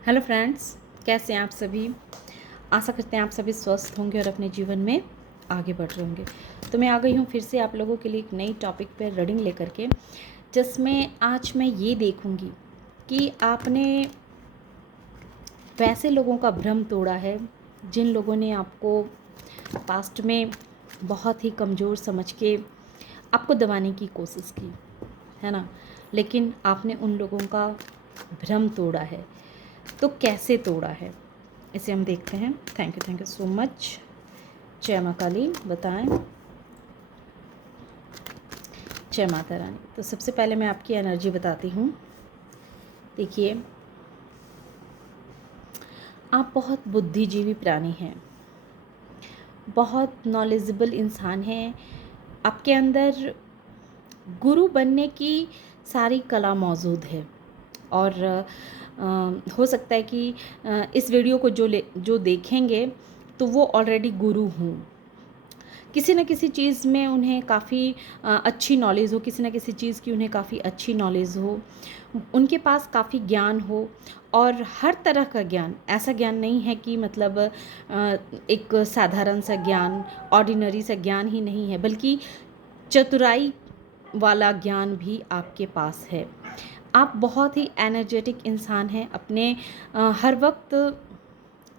Hello friends, कैसे हैं आप सभी। आशा करते हैं आप सभी स्वस्थ होंगे और अपने जीवन में आगे बढ़ रहे होंगे। तो मैं आ गई हूँ फिर से आप लोगों के लिए एक नई टॉपिक पर रीडिंग लेकर के, जिसमें आज मैं ये देखूँगी कि आपने वैसे लोगों का भ्रम तोड़ा है जिन लोगों ने आपको पास्ट में बहुत ही कमज़ोर समझ के आपको दबाने की कोशिश की है ना, लेकिन आपने उन लोगों का भ्रम तोड़ा है। तो कैसे तोड़ा है इसे हम देखते हैं। Thank you so much. जय माँ काली, बताएं। जय माता रानी। तो सबसे पहले मैं आपकी एनर्जी बताती हूँ। देखिए, आप बहुत बुद्धिजीवी प्राणी हैं, बहुत नॉलेजेबल इंसान हैं। आपके अंदर गुरु बनने की सारी कला मौजूद है और हो सकता है कि इस वीडियो को जो देखेंगे तो वो ऑलरेडी गुरु हूँ। किसी न किसी चीज़ में उन्हें काफ़ी अच्छी नॉलेज हो, किसी न किसी चीज़ की उन्हें काफ़ी अच्छी नॉलेज हो, उनके पास काफ़ी ज्ञान हो। और हर तरह का ज्ञान, ऐसा ज्ञान नहीं है कि मतलब एक साधारण सा ज्ञान, ऑर्डिनरी सा ज्ञान ही नहीं है, बल्कि चतुराई वाला ज्ञान भी आपके पास है। आप बहुत ही एनर्जेटिक इंसान हैं। अपने हर वक्त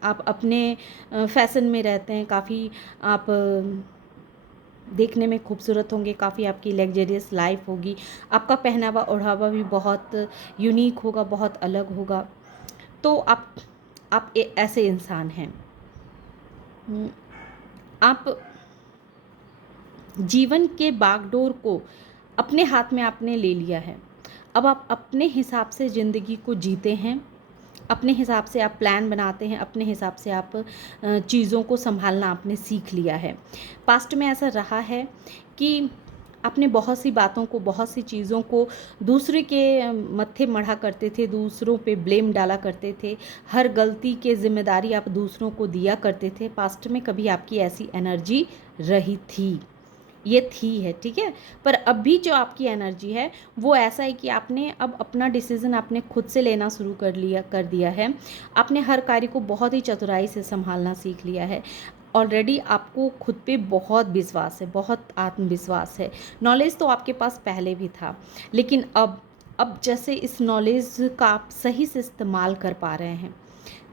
आप अपने फैशन में रहते हैं। काफ़ी आप देखने में खूबसूरत होंगे, काफ़ी आपकी लग्जरियस लाइफ होगी। आपका पहनावा ओढ़ावा भी बहुत यूनिक होगा, बहुत अलग होगा। तो आप ऐसे इंसान हैं। आप जीवन के बागडोर को अपने हाथ में आपने ले लिया है। अब आप अपने हिसाब से ज़िंदगी को जीते हैं, अपने हिसाब से आप प्लान बनाते हैं, अपने हिसाब से आप चीज़ों को संभालना आपने सीख लिया है। पास्ट में ऐसा रहा है कि आपने बहुत सी बातों को, बहुत सी चीज़ों को दूसरे के मत्थे मढ़ा करते थे, दूसरों पे ब्लेम डाला करते थे, हर गलती के जिम्मेदारी आप दूसरों को दिया करते थे। पास्ट में कभी आपकी ऐसी एनर्जी रही थी, ये थी है, ठीक है। पर अभी जो आपकी एनर्जी है वो ऐसा है कि आपने अब अपना डिसीज़न आपने खुद से लेना शुरू कर दिया है। आपने हर कार्य को बहुत ही चतुराई से संभालना सीख लिया है। ऑलरेडी आपको खुद पे बहुत विश्वास है, बहुत आत्मविश्वास है। नॉलेज तो आपके पास पहले भी था, लेकिन अब जैसे इस नॉलेज का आप सही से इस्तेमाल कर पा रहे हैं,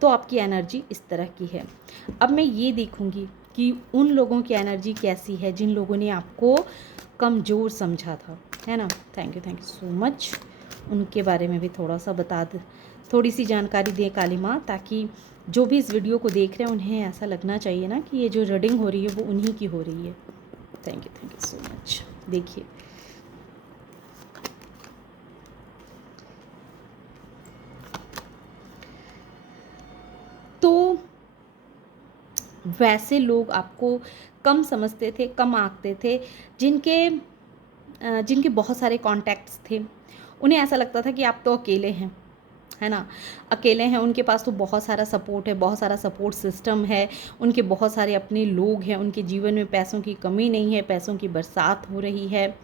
तो आपकी एनर्जी इस तरह की है। अब मैं ये देखूंगी कि उन लोगों की एनर्जी कैसी है जिन लोगों ने आपको कमज़ोर समझा था, है ना। Thank you so much. उनके बारे में भी थोड़ा सा थोड़ी सी जानकारी दें काली माँ, ताकि जो भी इस वीडियो को देख रहे हैं उन्हें ऐसा लगना चाहिए ना कि ये जो रीडिंग हो रही है वो उन्हीं की हो रही है। Thank you so much. देखिए, तो वैसे लोग आपको कम समझते थे, कम आंकते थे, जिनके बहुत सारे कॉन्टैक्ट्स थे। उन्हें ऐसा लगता था कि आप तो अकेले हैं, है ना, अकेले हैं। उनके पास तो बहुत सारा सपोर्ट है, बहुत सारा सपोर्ट सिस्टम है, उनके बहुत सारे अपने लोग हैं, उनके जीवन में पैसों की कमी नहीं है, पैसों की बरसात हो रही है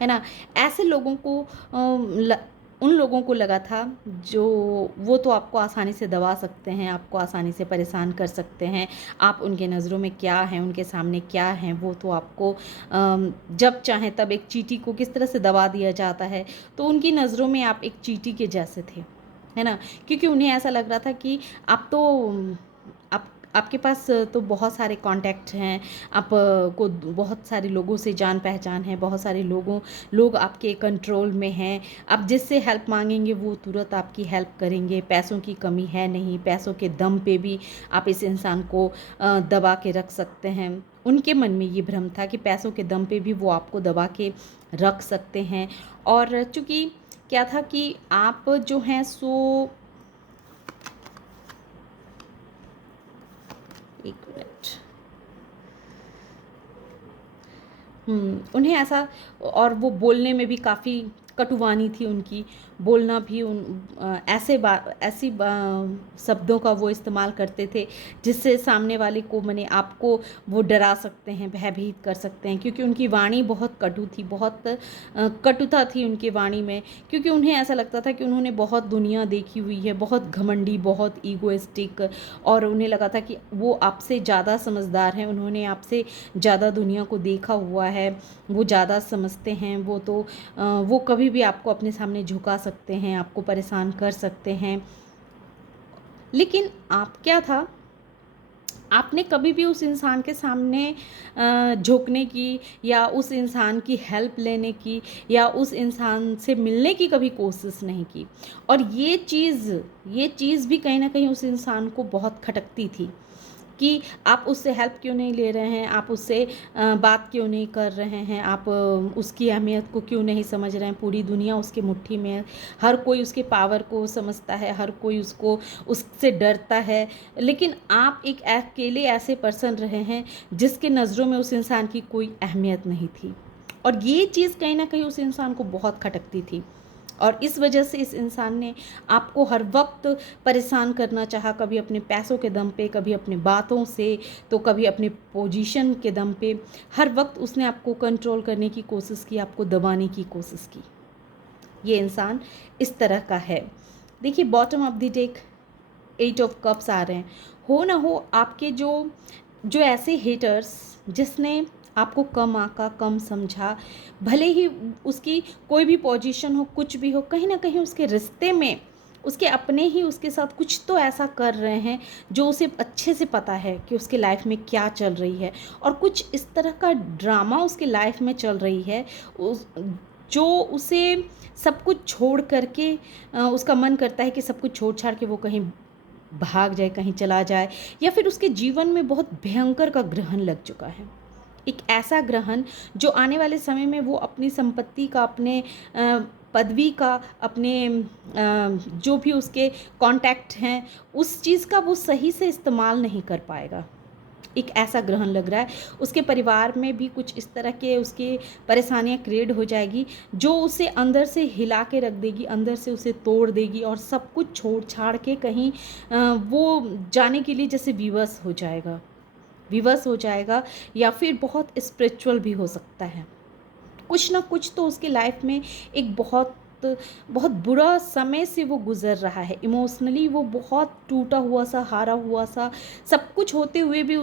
ना। ऐसे लोगों को उन लोगों को लगा था जो वो तो आपको आसानी से दबा सकते हैं, आपको आसानी से परेशान कर सकते हैं। आप उनके नज़रों में क्या हैं, उनके सामने क्या हैं, वो तो आपको जब चाहें तब एक चींटी को किस तरह से दबा दिया जाता है, तो उनकी नज़रों में आप एक चींटी के जैसे थे, है ना। क्योंकि उन्हें ऐसा लग रहा था कि आप तो आप आपके पास तो बहुत सारे कॉन्टैक्ट हैं, आप को बहुत सारे लोगों से जान पहचान है, बहुत सारे लोग आपके कंट्रोल में हैं। आप जिससे हेल्प मांगेंगे वो तुरंत आपकी हेल्प करेंगे। पैसों की कमी है नहीं, पैसों के दम पे भी आप इस इंसान को दबा के रख सकते हैं। उनके मन में ये भ्रम था कि पैसों के दम पे भी वो आपको दबा के रख सकते हैं। और चूँकि क्या था कि आप जो हैं सो, एक मिनट, उन्हें ऐसा, और वो बोलने में भी काफ़ी कटुवानी थी उनकी, बोलना भी ऐसी शब्दों का वो इस्तेमाल करते थे जिससे सामने वाले को माने आपको वो डरा सकते हैं, भयभीत कर सकते हैं, क्योंकि उनकी वाणी बहुत कटु थी, बहुत कटुता थी उनकी वाणी में, क्योंकि उन्हें ऐसा लगता था कि उन्होंने बहुत दुनिया देखी हुई है, बहुत घमंडी, बहुत ईगोइस्टिक, और उन्हें लगा था कि वो आपसे ज़्यादा समझदार हैं, उन्होंने आपसे ज़्यादा दुनिया को देखा हुआ है, वो ज़्यादा समझते हैं, वो कभी भी आपको अपने सामने झुका सकते हैं, आपको परेशान कर सकते हैं। लेकिन आप क्या था, आपने कभी भी उस इंसान के सामने झुकने की या उस इंसान की हेल्प लेने की या उस इंसान से मिलने की कभी कोशिश नहीं की। और ये चीज़ भी कहीं ना कहीं उस इंसान को बहुत खटकती थी कि आप उससे हेल्प क्यों नहीं ले रहे हैं, आप उससे बात क्यों नहीं कर रहे हैं, आप उसकी अहमियत को क्यों नहीं समझ रहे हैं। पूरी दुनिया उसके मुट्ठी में है, हर कोई उसके पावर को समझता है, हर कोई उससे डरता है, लेकिन आप एक अकेले ऐसे पर्सन रहे हैं जिसके नज़रों में उस इंसान की कोई अहमियत नहीं थी। और ये चीज़ कहीं ना कहीं उस इंसान को बहुत खटकती थी, और इस वजह से इस इंसान ने आपको हर वक्त परेशान करना चाहा, कभी अपने पैसों के दम पे, कभी अपनी बातों से, तो कभी अपने पोजीशन के दम पे। हर वक्त उसने आपको कंट्रोल करने की कोशिश की, आपको दबाने की कोशिश की। ये इंसान इस तरह का है। देखिए, bottom of the deck 8 of cups आ रहे हैं। हो ना हो आपके जो ऐसे हेटर्स जिसने आपको कम आंका, कम समझा, भले ही उसकी कोई भी पोजीशन हो, कुछ भी हो, कहीं ना कहीं उसके रिश्ते में उसके अपने ही उसके साथ कुछ तो ऐसा कर रहे हैं जो उसे अच्छे से पता है कि उसके लाइफ में क्या चल रही है, और कुछ इस तरह का ड्रामा उसके लाइफ में चल रही है जो उसे सब कुछ छोड़ करके उसका मन करता है कि सब कुछ छोड़ छाड़ के वो कहीं भाग जाए, कहीं चला जाए, या फिर उसके जीवन में बहुत भयंकर का ग्रहण लग चुका है। एक ऐसा ग्रहण जो आने वाले समय में वो अपनी संपत्ति का, अपने पदवी का, अपने जो भी उसके कॉन्टैक्ट हैं, उस चीज़ का वो सही से इस्तेमाल नहीं कर पाएगा। एक ऐसा ग्रहण लग रहा है। उसके परिवार में भी कुछ इस तरह के उसके परेशानियां क्रिएट हो जाएगी जो उसे अंदर से हिला के रख देगी, अंदर से उसे तोड़ देगी, और सब कुछ छोड़ छाड़ के कहीं वो जाने के लिए जैसे विवश हो जाएगा, या फिर बहुत स्पिरिचुअल भी हो सकता है। कुछ ना कुछ तो उसकी लाइफ में एक बहुत बहुत बुरा समय से वो गुजर रहा है। इमोशनली वो बहुत टूटा हुआ सा, हारा हुआ सा, सब कुछ होते हुए भी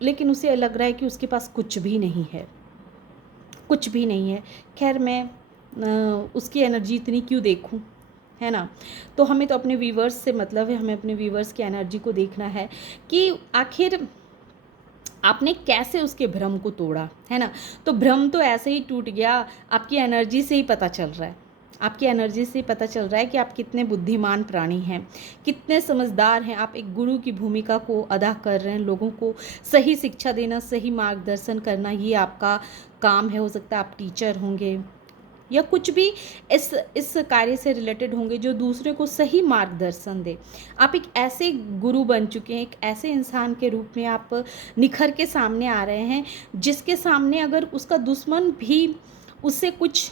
लेकिन उसे लग रहा है कि उसके पास कुछ भी नहीं है, कुछ भी नहीं है। खैर, मैं उसकी एनर्जी इतनी क्यों देखूं, है ना। तो हमें तो अपने व्यूवर्स से मतलब है, हमें अपने व्यूवर्स की एनर्जी को देखना है कि आखिर आपने कैसे उसके भ्रम को तोड़ा, है ना। तो भ्रम तो ऐसे ही टूट गया, आपकी एनर्जी से ही पता चल रहा है। आपकी एनर्जी से पता चल रहा है कि आप कितने बुद्धिमान प्राणी हैं, कितने समझदार हैं। आप एक गुरु की भूमिका को अदा कर रहे हैं, लोगों को सही शिक्षा देना, सही मार्गदर्शन करना, ये आपका काम है। हो सकता है आप टीचर होंगे या कुछ भी इस कार्य से रिलेटेड होंगे जो दूसरे को सही मार्गदर्शन दे। आप एक ऐसे गुरु बन चुके हैं, एक ऐसे इंसान के रूप में आप निखर के सामने आ रहे हैं जिसके सामने अगर उसका दुश्मन भी उससे कुछ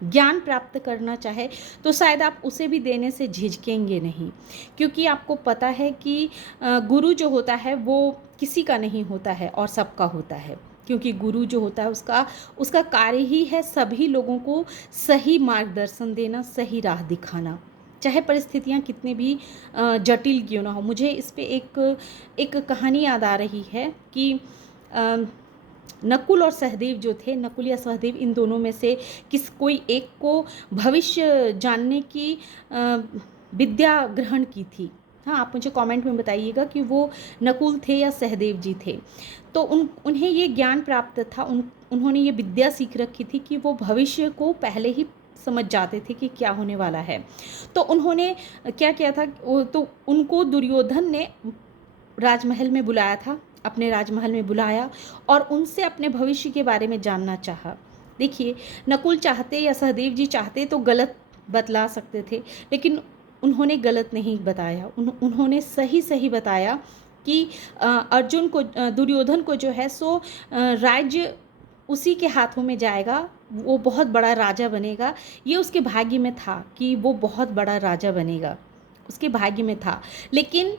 ज्ञान प्राप्त करना चाहे तो शायद आप उसे भी देने से झिझकेंगे नहीं, क्योंकि आपको पता है कि गुरु जो होता है वो किसी का नहीं होता है और सबका होता है। क्योंकि गुरु जो होता है उसका कार्य ही है सभी लोगों को सही मार्गदर्शन देना, सही राह दिखाना, चाहे परिस्थितियाँ कितनी भी जटिल क्यों ना हो। मुझे इस पे एक कहानी याद आ रही है कि नकुल और सहदेव जो थे, नकुल या सहदेव, इन दोनों में से कोई एक को भविष्य जानने की विद्या ग्रहण की थी। हाँ, आप मुझे कमेंट में बताइएगा कि वो नकुल थे या सहदेव जी थे। तो उन्हें ये ज्ञान प्राप्त था, उन्होंने ये विद्या सीख रखी थी कि वो भविष्य को पहले ही समझ जाते थे कि क्या होने वाला है। तो उन्होंने क्या किया था, तो उनको दुर्योधन ने राजमहल में बुलाया था, अपने राजमहल में बुलाया और उनसे अपने भविष्य के बारे में जानना चाहा। देखिए, नकुल चाहते या सहदेव जी चाहते तो गलत बतला सकते थे, लेकिन उन्होंने गलत नहीं बताया। उन्होंने सही बताया कि अर्जुन को, दुर्योधन को जो है सो राज्य उसी के हाथों में जाएगा, वो बहुत बड़ा राजा बनेगा। ये उसके भाग्य में था कि वो बहुत बड़ा राजा बनेगा, उसके भाग्य में था। लेकिन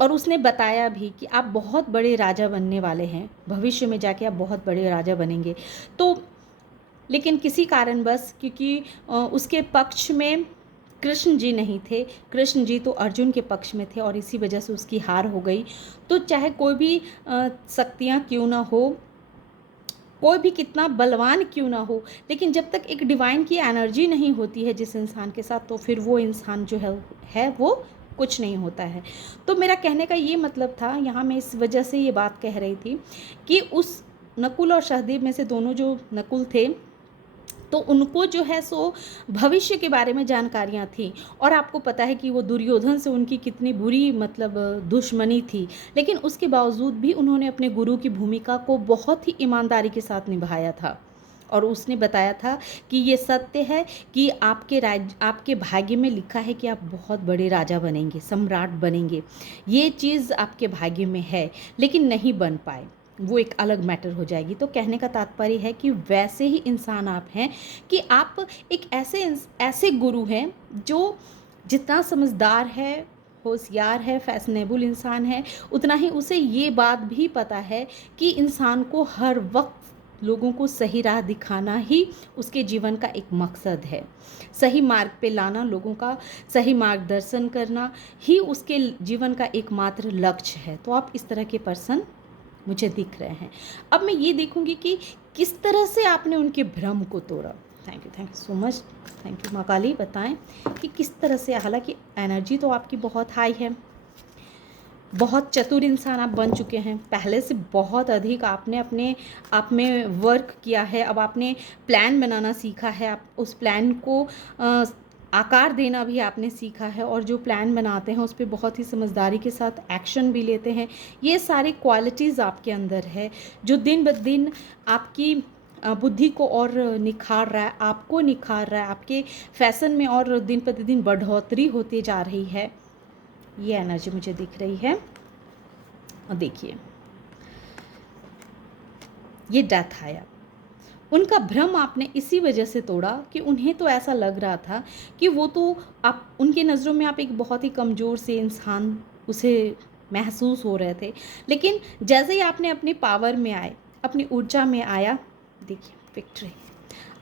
और उसने बताया भी कि आप बहुत बड़े राजा बनने वाले हैं, भविष्य में जाके आप बहुत बड़े राजा बनेंगे। तो लेकिन किसी कारणवश, क्योंकि उसके पक्ष में कृष्ण जी नहीं थे, कृष्ण जी तो अर्जुन के पक्ष में थे और इसी वजह से उसकी हार हो गई। तो चाहे कोई भी शक्तियाँ क्यों ना हो, कोई भी कितना बलवान क्यों ना हो, लेकिन जब तक एक डिवाइन की एनर्जी नहीं होती है जिस इंसान के साथ, तो फिर वो इंसान जो है वो कुछ नहीं होता है। तो मेरा कहने का ये मतलब था, यहाँ मैं इस वजह से ये बात कह रही थी कि उस नकुल और सहदेव में से दोनों जो नकुल थे, तो उनको जो है सो भविष्य के बारे में जानकारियाँ थी। और आपको पता है कि वो दुर्योधन से उनकी कितनी बुरी मतलब दुश्मनी थी, लेकिन उसके बावजूद भी उन्होंने अपने गुरु की भूमिका को बहुत ही ईमानदारी के साथ निभाया था। और उसने बताया था कि ये सत्य है कि आपके भाग्य में लिखा है कि आप बहुत बड़े राजा बनेंगे, सम्राट बनेंगे, ये चीज़ आपके भाग्य में है, लेकिन नहीं बन पाए, वो एक अलग मैटर हो जाएगी। तो कहने का तात्पर्य है कि वैसे ही इंसान आप हैं कि आप एक ऐसे गुरु हैं जो जितना समझदार है, होशियार है, फैशनेबल इंसान है, उतना ही उसे ये बात भी पता है कि इंसान को हर वक्त लोगों को सही राह दिखाना ही उसके जीवन का एक मकसद है। सही मार्ग पे लाना, लोगों का सही मार्गदर्शन करना ही उसके जीवन का एकमात्र लक्ष्य है। तो आप इस तरह के पर्सन मुझे दिख रहे हैं। अब मैं ये देखूंगी कि किस तरह से आपने उनके भ्रम को तोड़ा। Thank you so much, thank you माँ काली। बताएं कि किस तरह से, हालांकि एनर्जी तो आपकी बहुत हाई है, बहुत चतुर इंसान आप बन चुके हैं, पहले से बहुत अधिक आपने अपने आप में वर्क किया है। अब आपने प्लान बनाना सीखा है, आप उस प्लान को आकार देना भी आपने सीखा है, और जो प्लान बनाते हैं उस पर बहुत ही समझदारी के साथ एक्शन भी लेते हैं। ये सारी क्वालिटीज़ आपके अंदर है जो दिन ब दिन आपकी बुद्धि को और निखार रहा है, आपको निखार रहा है, आपके फैशन में और दिन प्रतिदिन बढ़ोतरी होती जा रही है। ये एनर्जी मुझे दिख रही है। और देखिए ये डेथ आया, उनका भ्रम आपने इसी वजह से तोड़ा कि उन्हें तो ऐसा लग रहा था कि वो तो आप, उनके नज़रों में आप एक बहुत ही कमज़ोर से इंसान उसे महसूस हो रहे थे। लेकिन जैसे ही आपने अपनी पावर में आए, अपनी ऊर्जा में आया, देखिए विक्ट्री।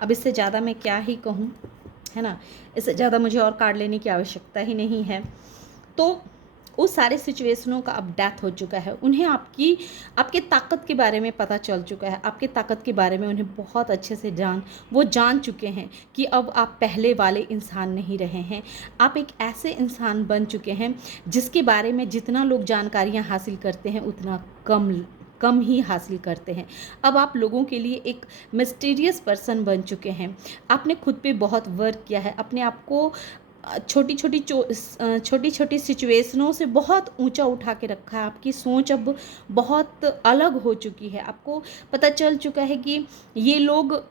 अब इससे ज़्यादा मैं क्या ही कहूँ, है ना, इससे ज़्यादा मुझे और कार्ड लेने की आवश्यकता ही नहीं है। तो उस सारे सिचुएशनों का अब डेथ हो चुका है। उन्हें आपके ताकत के बारे में पता चल चुका है, आपके ताकत के बारे में उन्हें बहुत अच्छे से वो जान चुके हैं कि अब आप पहले वाले इंसान नहीं रहे हैं। आप एक ऐसे इंसान बन चुके हैं जिसके बारे में जितना लोग जानकारियाँ हासिल करते हैं उतना कम ही हासिल करते हैं। अब आप लोगों के लिए एक मिस्टीरियस पर्सन बन चुके हैं। आपने खुद पे बहुत वर्क किया है, अपने आप को छोटी छोटी सिचुएशनों से बहुत ऊंचा उठा के रखा है। आपकी सोच अब बहुत अलग हो चुकी है। आपको पता चल चुका है कि ये लोग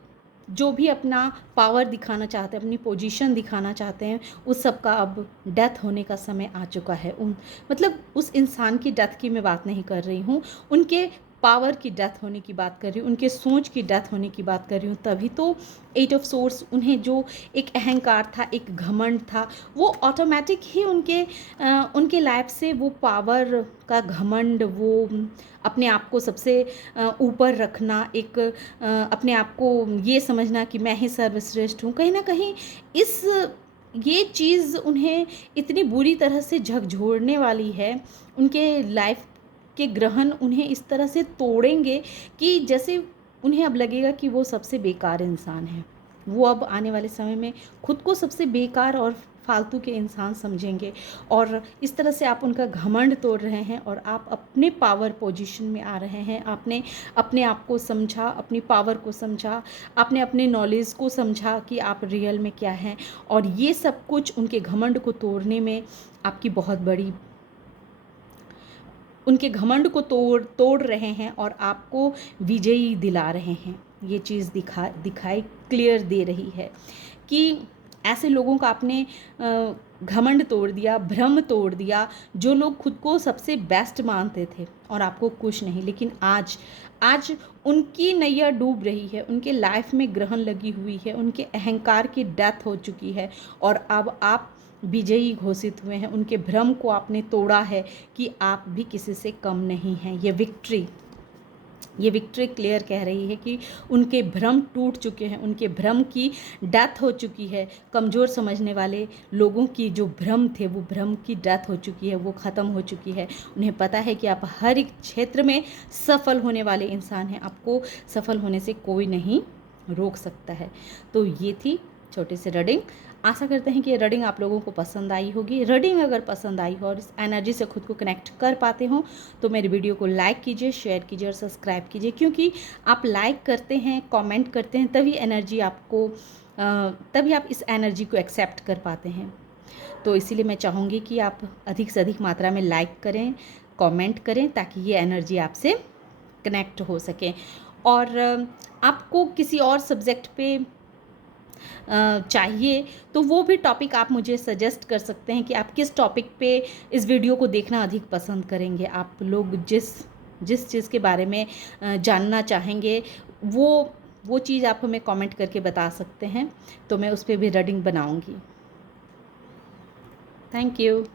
जो भी अपना पावर दिखाना चाहते हैं, अपनी पोजीशन दिखाना चाहते हैं, उस सब का अब डेथ होने का समय आ चुका है। मतलब उस इंसान की डेथ की मैं बात नहीं कर रही हूँ, उनके पावर की डेथ होने की बात कर रही हूँ, उनके सोच की डेथ होने की बात कर रही हूँ। तभी तो 8 ऑफ सोर्स, उन्हें जो एक अहंकार था, एक घमंड था, वो ऑटोमेटिक ही उनके लाइफ से वो पावर का घमंड, वो अपने आप को सबसे ऊपर रखना, एक अपने आप को ये समझना कि मैं ही सर्वश्रेष्ठ हूँ, कहीं ना कहीं ये चीज़ उन्हें इतनी बुरी तरह से झकझोरने वाली है। उनके लाइफ के ग्रहण उन्हें इस तरह से तोड़ेंगे कि जैसे उन्हें अब लगेगा कि वो सबसे बेकार इंसान है। वो अब आने वाले समय में खुद को सबसे बेकार और फालतू के इंसान समझेंगे, और इस तरह से आप उनका घमंड तोड़ रहे हैं और आप अपने पावर पोजीशन में आ रहे हैं। आपने अपने आप को समझा, अपनी पावर को समझा, आपने अपने नॉलेज को समझा कि आप रियल में क्या हैं, और ये सब कुछ उनके घमंड को तोड़ने में आपकी बहुत बड़ी, उनके घमंड को तोड़ रहे हैं और आपको विजयी दिला रहे हैं। ये चीज़ दिखाई क्लियर दे रही है कि ऐसे लोगों का आपने घमंड तोड़ दिया, भ्रम तोड़ दिया, जो लोग खुद को सबसे बेस्ट मानते थे और आपको कुछ नहीं। लेकिन आज आज उनकी नैया डूब रही है, उनके लाइफ में ग्रहण लगी हुई है, उनके अहंकार की डेथ हो चुकी है और अब आप विजयी घोषित हुए हैं। उनके भ्रम को आपने तोड़ा है कि आप भी किसी से कम नहीं हैं। ये विक्ट्री क्लियर कह रही है कि उनके भ्रम टूट चुके हैं, उनके भ्रम की डेथ हो चुकी है। कमज़ोर समझने वाले लोगों की जो भ्रम थे, वो भ्रम की डेथ हो चुकी है, वो ख़त्म हो चुकी है। उन्हें पता है कि आप हर एक क्षेत्र में सफल होने वाले इंसान हैं, आपको सफल होने से कोई नहीं रोक सकता है। तो ये थी छोटी सी रीडिंग। आशा करते हैं कि ये रीडिंग आप लोगों को पसंद आई होगी। रीडिंग अगर पसंद आई हो और इस एनर्जी से खुद को कनेक्ट कर पाते हो तो मेरी वीडियो को लाइक कीजिए, शेयर कीजिए और सब्सक्राइब कीजिए, क्योंकि आप लाइक करते हैं, कमेंट करते हैं, तभी आप इस एनर्जी को एक्सेप्ट कर पाते हैं। तो इसीलिए मैं चाहूँगी कि आप अधिक से अधिक मात्रा में लाइक करें, कमेंट करें, ताकि ये एनर्जी आपसे कनेक्ट हो सके। और आपको किसी और सब्जेक्ट पे चाहिए तो वो भी टॉपिक आप मुझे सजेस्ट कर सकते हैं कि आप किस टॉपिक पे इस वीडियो को देखना अधिक पसंद करेंगे। आप लोग जिस जिस चीज़ के बारे में जानना चाहेंगे वो चीज़ आप हमें कमेंट करके बता सकते हैं, तो मैं उस पर भी रीडिंग बनाऊंगी। Thank you.